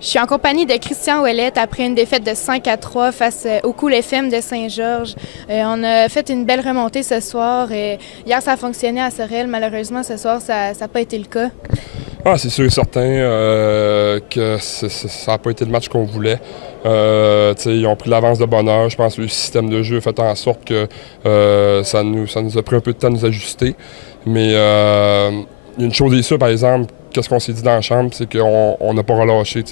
Je suis en compagnie de Christian Ouellette après une défaite de 5-3 face au Cool FM de Saint-Georges. On a fait une belle remontée ce soir. Hier, ça a fonctionné à Sorel. Malheureusement, ce soir, ça n'a pas été le cas. Ah, c'est sûr et certain que ça n'a pas été le match qu'on voulait. Ils ont pris l'avance de bonne heure. Je pense que le système de jeu a fait en sorte que ça nous a pris un peu de temps de nous ajuster. Mais une chose est sûre, par exemple, qu'est-ce qu'on s'est dit dans la chambre, c'est qu'on n'a pas relâché.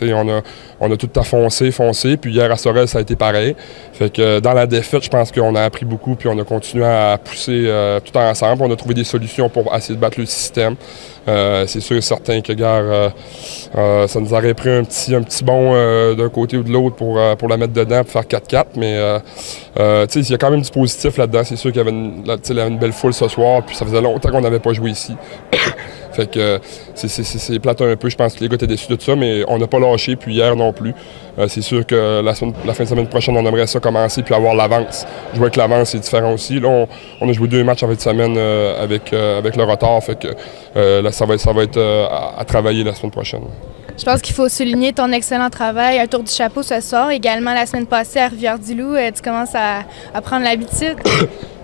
On a tout à foncé. Puis hier à Sorel, ça a été pareil. Fait que dans la défaite, je pense qu'on a appris beaucoup, puis on a continué à pousser tout ensemble. On a trouvé des solutions pour essayer de battre le système. C'est sûr et certain que, ça nous aurait pris un petit bond d'un côté ou de l'autre pour la mettre dedans, pour faire 4-4. Mais il y a quand même du positif là-dedans. C'est sûr qu'il y avait une belle foule ce soir, puis ça faisait longtemps qu'on n'avait pas joué ici. Fait que c'est plate un peu. Je pense que les gars étaient déçus de ça, mais on n'a pas lâché, puis hier non plus. C'est sûr que la fin de semaine prochaine, on aimerait ça commencer puis avoir l'avance. Jouer avec l'avance, c'est différent aussi. Là, on a joué 2 matchs en fin de semaine avec le retard. Fait que là, ça va être à travailler la semaine prochaine. Je pense qu'il faut souligner ton excellent travail. Un tour du chapeau ce soir. Également, la semaine passée à Rivière-du-Loup, tu commences à prendre l'habitude.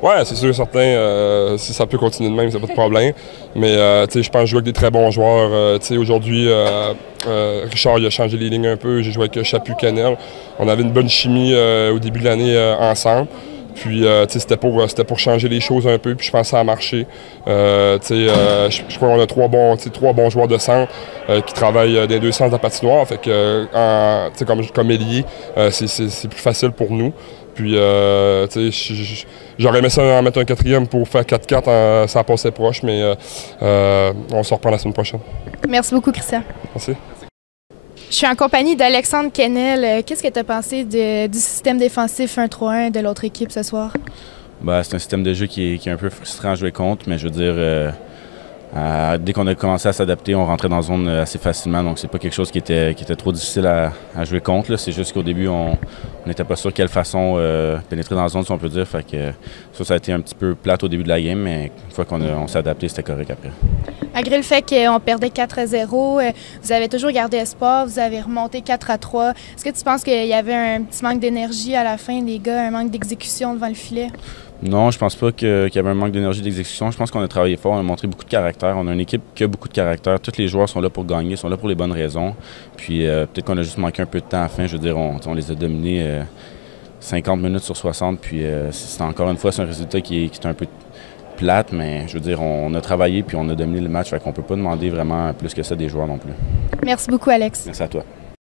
Oui, c'est sûr et certain. Si ça peut continuer de même, c'est pas de problème. Mais je pense jouer avec des très bons joueurs. Aujourd'hui, Richard il a changé les lignes un peu. J'ai joué avec Chaput Canel. On avait une bonne chimie au début de l'année ensemble. Puis, c'était pour changer les choses un peu, puis je pense que ça a marché. Je crois qu'on a trois bons joueurs de centre qui travaillent dans les deux sens de la patinoire. Fait que, comme ailier, c'est plus facile pour nous. Puis, j'aurais aimé ça en mettre un 4e pour faire 4-4, ça passait proche, mais on se reprend la semaine prochaine. Merci beaucoup, Christian. Merci. Je suis en compagnie d'Alexandre Kennel. Qu'est-ce que tu as pensé du système défensif 1-3-1 de l'autre équipe ce soir? C'est un système de jeu qui est un peu frustrant à jouer contre, mais je veux dire, dès qu'on a commencé à s'adapter, on rentrait dans la zone assez facilement, donc c'est pas quelque chose qui était trop difficile à jouer contre. Là. C'est juste qu'au début, on n'était pas sûr de quelle façon pénétrer dans la zone, si on peut dire. Fait que ça a été un petit peu plate au début de la game, mais une fois qu'on s'est adapté, c'était correct après. Malgré le fait qu'on perdait 4-0, vous avez toujours gardé espoir, vous avez remonté 4-3. Est-ce que tu penses qu'il y avait un petit manque d'énergie à la fin des gars, un manque d'exécution devant le filet? Non, je pense pas qu'il y avait un manque d'énergie d'exécution. Je pense qu'on a travaillé fort, on a montré beaucoup de caractère. On a une équipe qui a beaucoup de caractère. Tous les joueurs sont là pour gagner, sont là pour les bonnes raisons. Puis peut-être qu'on a juste manqué un peu de temps à la fin. Je veux dire, on les a dominés 50 minutes sur 60. Puis c'est encore une fois, c'est un résultat qui est un peu plate, mais je veux dire, on a travaillé puis on a dominé le match. Fait qu'on peut pas demander vraiment plus que ça des joueurs non plus. Merci beaucoup, Alex. Merci à toi.